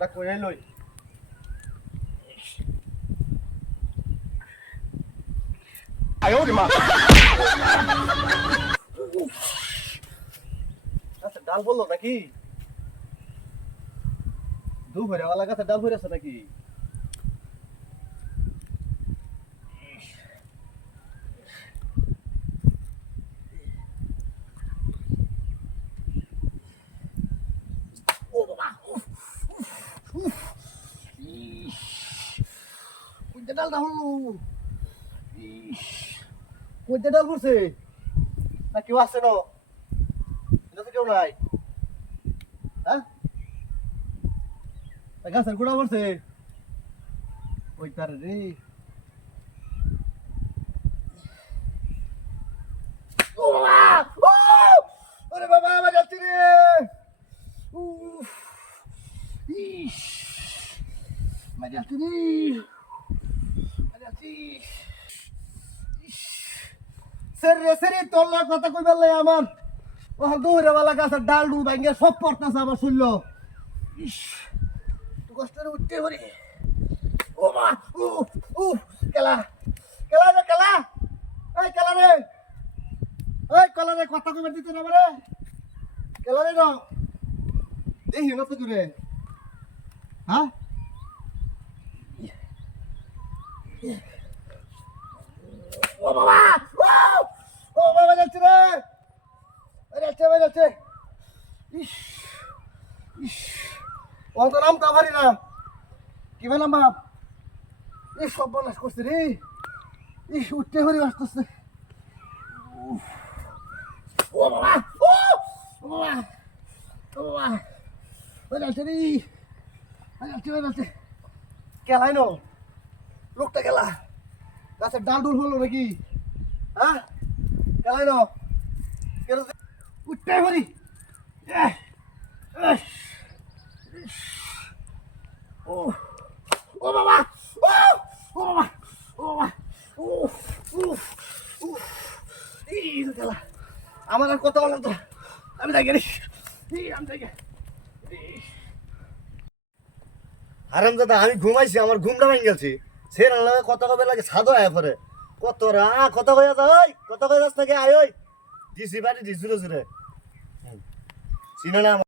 তা কইরাই লই আয় ওরে মা আচ্ছা ডাল বললো নাকি দুপুরে ওয়ালা কাছে ডাল ভরেছে নাকি ও বাবা কোনটা ডাল হলো কোনটা ডাল পড়ছে না কেউ আছে না এটা তো কেউ নাই হ্যাঁ গাছের গোড়া পড়ছে ওই তার রে ও বাবা ও আরে বাবা আমার যাচ্ছে রে উফ ইস আমার যাচ্ছে রে আমার যাচ্ছে সেরে তোর কথা কই বললে আমার ও দৌড়ে वाला গাছের ডাল ডুল ভাঙে সব পড়তাছে আমার শুনল ইস তুই কষ্টে উঠতে পারি ও মা ও ও কেলা কেলা রে কেলা এই কেলা রে এই কেলা রে কথা কই দিতে না রে কেলা রে না দেখি না তো করে হ্যাঁ ও বাবা ও বাবা যাচ্ছে রে যাচ্ছে ইস ইস ও তো নাম তা ভারি না কি বলে বাপ এই সব বলাস করছে রে ইস উঠতে হরি আসতেছে ও বাবা ও বাবা ও বাবা ওই যাচ্ছে রে যাচ্ছে কেলাই নো লোকটা গেলা গাছের ডাল ডুল হলো নাকি হ্যাঁ কেলাই নো উঠতে হরি ও ও বাবা ও বাবা ও বাবা আমার আর কথা বলার তো আমি যাই গেলি আমি যাই আরাম দাদা আমি ঘুমাইছি আমার ঘুমটা ভেঙে গেছি সে রান্না কত কবে লাগে সাদা আয়া পরে কত রা কত কয়ে যাই কত কয়ে যাস থেকে আয় ওই দিছি বাড়ি দিছিল রে চিনে না